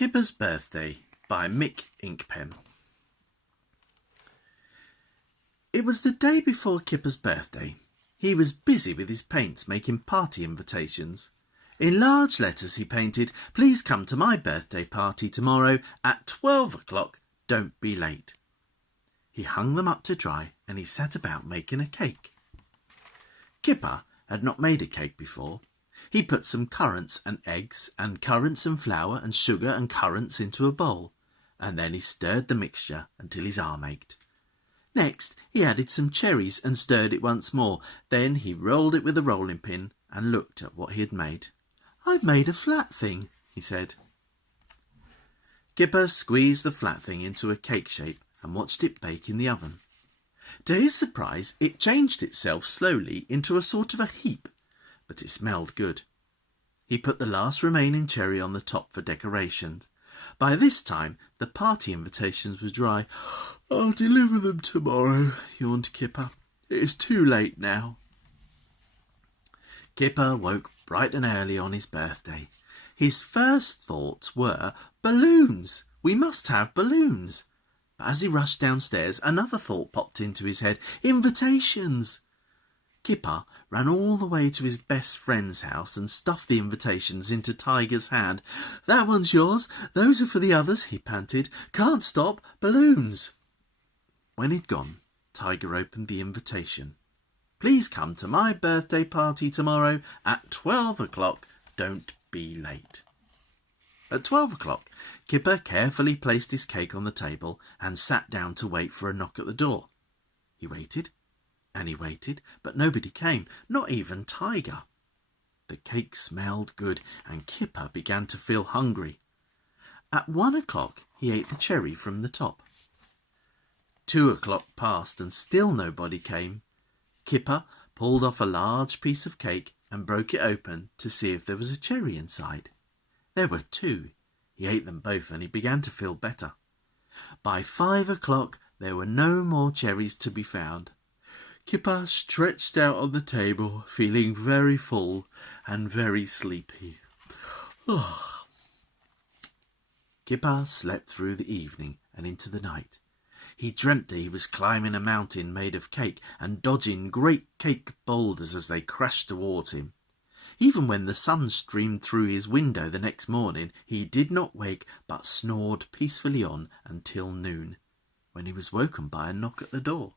Kipper's Birthday by Mick, Inkpen. It was the day before Kipper's birthday. He was busy with his paints making party invitations. In large letters he painted, "Please come to my birthday party tomorrow at 12 o'clock. Don't be late." He hung them up to dry and he sat about making a cake. Kipper had not made a cake before. He put some currants and eggs and currants and flour and sugar and currants into a bowl, and then he stirred the mixture until his arm ached. Next he added some cherries and stirred it once more. Then he rolled it with a rolling pin and looked at what he had made. "I've made a flat thing," he said. Kipper squeezed the flat thing into a cake shape and watched it bake in the oven. To his surprise, it changed itself slowly into a sort of a heap, but it smelled good. He put the last remaining cherry on the top for decoration. By this time, the party invitations were dry. "I'll deliver them tomorrow," yawned Kipper. "It is too late now." Kipper woke bright and early on his birthday. His first thoughts were, balloons! We must have balloons! But as he rushed downstairs, another thought popped into his head. Invitations! Kipper ran all the way to his best friend's house and stuffed the invitations into Tiger's hand. "That one's yours. Those are for the others," he panted. "Can't stop. Balloons." When he'd gone, Tiger opened the invitation. "Please come to my birthday party tomorrow at 12 o'clock. Don't be late." At 12 o'clock, Kipper carefully placed his cake on the table and sat down to wait for a knock at the door. He waited. And he waited, but nobody came, not even Tiger. The cake smelled good, and Kipper began to feel hungry. At 1 o'clock, he ate the cherry from the top. 2 o'clock passed, and still nobody came. Kipper pulled off a large piece of cake and broke it open to see if there was a cherry inside. There were 2. He ate them both, and he began to feel better. By 5 o'clock, there were no more cherries to be found. Kipper stretched out on the table, feeling very full and very sleepy. Kipper slept through the evening and into the night. He dreamt that he was climbing a mountain made of cake and dodging great cake boulders as they crashed towards him. Even when the sun streamed through his window the next morning, he did not wake but snored peacefully on until noon, when he was woken by a knock at the door.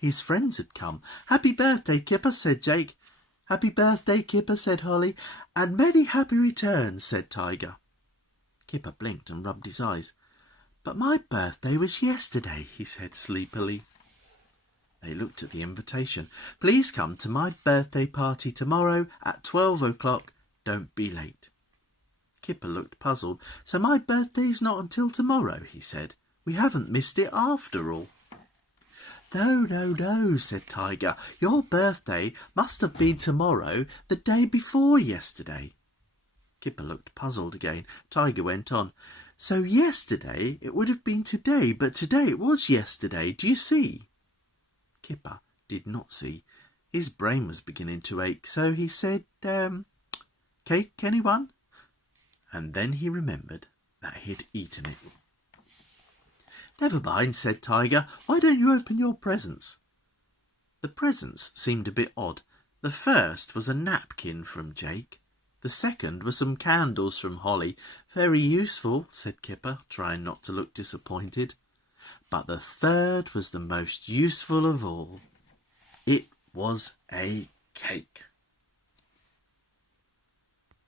His friends had come. "Happy birthday, Kipper," said Jake. "Happy birthday, Kipper," said Holly. "And many happy returns," said Tiger. Kipper blinked and rubbed his eyes. "But my birthday was yesterday," he said sleepily. They looked at the invitation. "Please come to my birthday party tomorrow at 12 o'clock. Don't be late." Kipper looked puzzled. "So my birthday's not until tomorrow," he said. "We haven't missed it after all." No, said Tiger. "Your birthday must have been tomorrow, the day before yesterday." Kipper looked puzzled again. Tiger went on. "So yesterday it would have been today, but today it was yesterday. Do you see?" Kipper did not see. His brain was beginning to ache, so he said, "Cake, anyone?" And then he remembered that he had eaten it. "Never mind," said Tiger. "Why don't you open your presents?" The presents seemed a bit odd. The first was a napkin from Jake. The second were some candles from Holly. "Very useful," said Kipper, trying not to look disappointed. But the third was the most useful of all. It was a cake.